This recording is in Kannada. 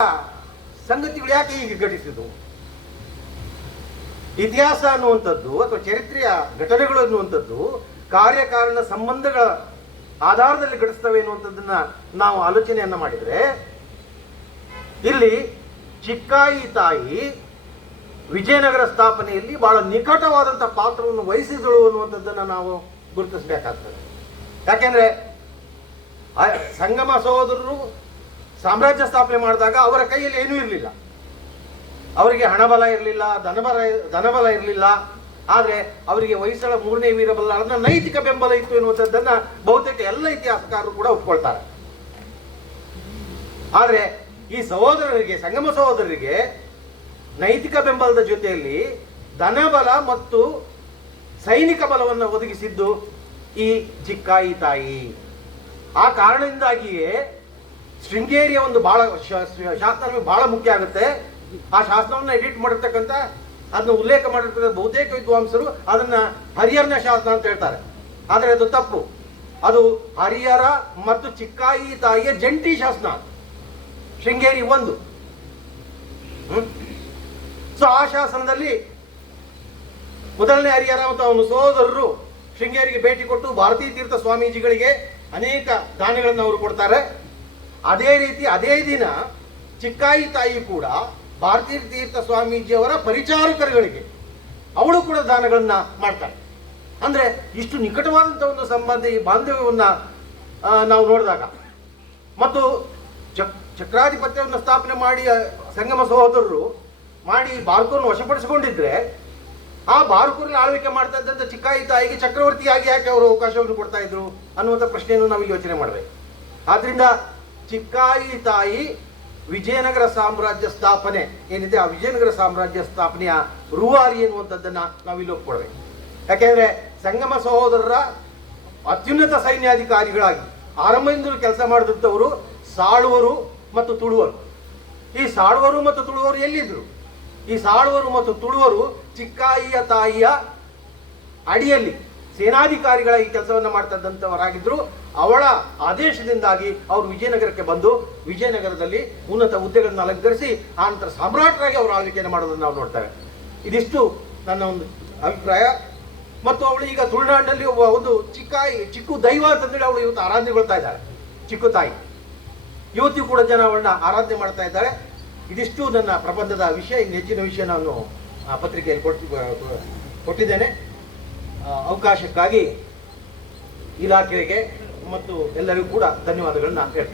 ಸಂಗತಿಗಳು ಯಾಕೆ ಹೀಗೆ ಘಟಿಸಿದವು? ಇತಿಹಾಸ ಅನ್ನುವಂಥದ್ದು ಅಥವಾ ಚರಿತ್ರೆಯ ಘಟನೆಗಳು ಅನ್ನುವಂಥದ್ದು ಕಾರ್ಯಕಾರಣ ಸಂಬಂಧಗಳ ಆಧಾರದಲ್ಲಿ ಘಟಿಸ್ತವೆ ಎನ್ನುವಂಥದ್ದನ್ನ ನಾವು ಆಲೋಚನೆಯನ್ನ ಮಾಡಿದರೆ, ಇಲ್ಲಿ ಚಿಕ್ಕಾಯಿ ತಾಯಿ ವಿಜಯನಗರ ಸ್ಥಾಪನೆಯಲ್ಲಿ ಬಹಳ ನಿಕಟವಾದಂತಹ ಪಾತ್ರವನ್ನು ವಹಿಸಿದಳು ಅನ್ನುವಂಥದ್ದನ್ನು ನಾವು ಗುರುತಿಸಬೇಕಾಗ್ತದೆ. ಯಾಕೆಂದ್ರೆ ಸಂಗಮ ಸಹೋದರರು ಸಾಮ್ರಾಜ್ಯ ಸ್ಥಾಪನೆ ಮಾಡಿದಾಗ ಅವರ ಕೈಯಲ್ಲಿ ಏನೂ ಇರಲಿಲ್ಲ, ಅವರಿಗೆ ಹಣಬಲ ಇರಲಿಲ್ಲ, ಧನಬಲ ಇರಲಿಲ್ಲ. ಆದರೆ ಅವರಿಗೆ ಹೊಯ್ಸಳ ಮೂರನೇ ವೀರಬಲ್ಲಾಳನ ನೈತಿಕ ಬೆಂಬಲ ಇತ್ತು ಎನ್ನುವಂಥದ್ದನ್ನ ಬಹುತೇಕ ಎಲ್ಲ ಇತಿಹಾಸಕಾರರು ಕೂಡ ಒಪ್ಕೊಳ್ತಾರೆ. ಆದರೆ ಈ ಸಹೋದರರಿಗೆ, ಸಂಗಮ ಸಹೋದರರಿಗೆ ನೈತಿಕ ಬೆಂಬಲದ ಜೊತೆಯಲ್ಲಿ ಧನಬಲ ಮತ್ತು ಸೈನಿಕ ಬಲವನ್ನು ಒದಗಿಸಿದ್ದು ಈ ಚಿಕ್ಕಾಯಿ ತಾಯಿ. ಆ ಕಾರಣದಿಂದಾಗಿಯೇ ಶೃಂಗೇರಿಯ ಒಂದು ಬಹಳ ಶಾಸನ ಬಹಳ ಮುಖ್ಯ ಆಗುತ್ತೆ. ಆ ಶಾಸನವನ್ನು ಎಡಿಟ್ ಮಾಡಿರ್ತಕ್ಕಂಥ, ಅದನ್ನ ಉಲ್ಲೇಖ ಮಾಡಿರ್ತಕ್ಕಂಥ ಬಹುತೇಕ ವಿದ್ವಾಂಸರು ಅದನ್ನ ಹರಿಹರನ ಶಾಸನ ಅಂತ ಹೇಳ್ತಾರೆ. ಆದರೆ ಅದು ತಪ್ಪು. ಅದು ಹರಿಹರ ಮತ್ತು ಚಿಕ್ಕಾಯಿ ತಾಯಿಯ ಜಂಟಿ ಶಾಸನ, ಶೃಂಗೇರಿ ಒಂದು. ಸೊ ಆ ಶಾಸನದಲ್ಲಿ ಮೊದಲನೇ ಹರಿಹರ ಮತ್ತು ಅವನ ಸಹೋದರರು ಶೃಂಗೇರಿಗೆ ಭೇಟಿ ಕೊಟ್ಟು ಭಾರತೀ ತೀರ್ಥ ಸ್ವಾಮೀಜಿಗಳಿಗೆ ಅನೇಕ ದಾನಗಳನ್ನು ಅವರು ಕೊಡ್ತಾರೆ. ಅದೇ ರೀತಿ ಅದೇ ದಿನ ಚಿಕ್ಕಾಯಿ ತಾಯಿ ಕೂಡ ಭಾರತೀ ತೀರ್ಥ ಸ್ವಾಮೀಜಿಯವರ ಪರಿಚಾರಕರುಗಳಿಗೆ ಅವಳು ಕೂಡ ದಾನಗಳನ್ನ ಮಾಡ್ತಾರೆ. ಅಂದ್ರೆ ಇಷ್ಟು ನಿಕಟವಾದಂಥ ಒಂದು ಸಂಬಂಧ, ಈ ಬಾಂಧವ್ಯವನ್ನ ನಾವು ನೋಡಿದಾಗ, ಮತ್ತು ಚಕ್ರಾಧಿಪತ್ಯವನ್ನು ಸ್ಥಾಪನೆ ಮಾಡಿ ಸಂಗಮ ಸಹೋದರರು ಮಾಡಿ ಬಾರ್ಕೂರನ್ನು ವಶಪಡಿಸಿಕೊಂಡಿದ್ರೆ, ಆ ಬಾರ್ಕೂರಲ್ಲಿ ಆಳ್ವಿಕೆ ಮಾಡ್ತಾ ಇದ್ದಂಥ ಚಿಕ್ಕಾಯಿ ತಾಯಿಗೆ ಚಕ್ರವರ್ತಿಯಾಗಿ ಯಾಕೆ ಅವರು ಅವಕಾಶವನ್ನು ಕೊಡ್ತಾ ಇದ್ರು ಅನ್ನುವಂಥ ಪ್ರಶ್ನೆಯನ್ನು ನಾವು ಯೋಚನೆ ಮಾಡಬೇಕು. ಆದ್ರಿಂದ ಚಿಕ್ಕಾಯಿ ತಾಯಿ ವಿಜಯನಗರ ಸಾಮ್ರಾಜ್ಯ ಸ್ಥಾಪನೆ ಏನಿದೆ, ಆ ವಿಜಯನಗರ ಸಾಮ್ರಾಜ್ಯ ಸ್ಥಾಪನೆಯ ರೂವಾರಿ ಎನ್ನುವಂಥದ್ದನ್ನ ನಾವಿಲ್ಲಿ ಒಪ್ಕೊಳ್ಬೇಕು. ಯಾಕೆಂದ್ರೆ ಸಂಗಮ ಸಹೋದರರ ಅತ್ಯುನ್ನತ ಸೈನ್ಯಾಧಿಕಾರಿಗಳಾಗಿ ಆರಂಭದಿಂದಲೂ ಕೆಲಸ ಮಾಡಿದಂಥವರು ಸಾಳುವರು ಮತ್ತು ತುಳುವರು. ಈ ಸಾಳುವರು ಮತ್ತು ತುಳುವರು ಎಲ್ಲಿದ್ರು? ಈ ಸಾಳುವರು ಮತ್ತು ತುಳುವರು ಚಿಕ್ಕಾಯಿಯ ತಾಯಿಯ ಅಡಿಯಲ್ಲಿ ಸೇನಾಧಿಕಾರಿಗಳಾಗಿ ಕೆಲಸವನ್ನು ಮಾಡ್ತಾ ಇದ್ದಂಥವರಾಗಿದ್ರು. ಅವಳ ಆದೇಶದಿಂದಾಗಿ ಅವರು ವಿಜಯನಗರಕ್ಕೆ ಬಂದು ವಿಜಯನಗರದಲ್ಲಿ ಉನ್ನತ ಹುದ್ದೆಗಳನ್ನು ಅಲಂಕರಿಸಿ ಆನಂತರ ಸಾಮ್ರಾಟರಾಗಿ ಅವರು ಆಳ್ವಿಕೆಯನ್ನು ಮಾಡೋದನ್ನು ನಾವು ನೋಡ್ತೇವೆ. ಇದಿಷ್ಟು ನನ್ನ ಒಂದು ಅಭಿಪ್ರಾಯ. ಮತ್ತು ಅವಳು ಈಗ ತುಳುನಾಡಿನಲ್ಲಿ ಒಂದು ಚಿಕ್ಕು ದೈವ ಅಂತಂದೇಳಿ ಅವಳು ಇವತ್ತು ಆರಾಧನೆಗೊಳ್ತಾ ಇದ್ದಾಳೆ. ಚಿಕ್ಕು ತಾಯಿ ಇವತ್ತಿಗೂ ಕೂಡ ಜನ ಅವಳನ್ನ ಆರಾಧನೆ ಮಾಡ್ತಾ ಇದ್ದಾರೆ. ಇದಿಷ್ಟು ನನ್ನ ಪ್ರಬಂಧದ ವಿಷಯ. ಇನ್ನು ಹೆಚ್ಚಿನ ವಿಷಯ ನಾನು ಪತ್ರಿಕೆಯಲ್ಲಿ ಕೊಟ್ಟಿದ್ದೇನೆ. ಅವಕಾಶಕ್ಕಾಗಿ ಇಲಾಖೆಗೆ ಮತ್ತು ಎಲ್ಲರಿಗೂ ಕೂಡ ಧನ್ಯವಾದಗಳನ್ನ ಹೇಳ್ತೇನೆ.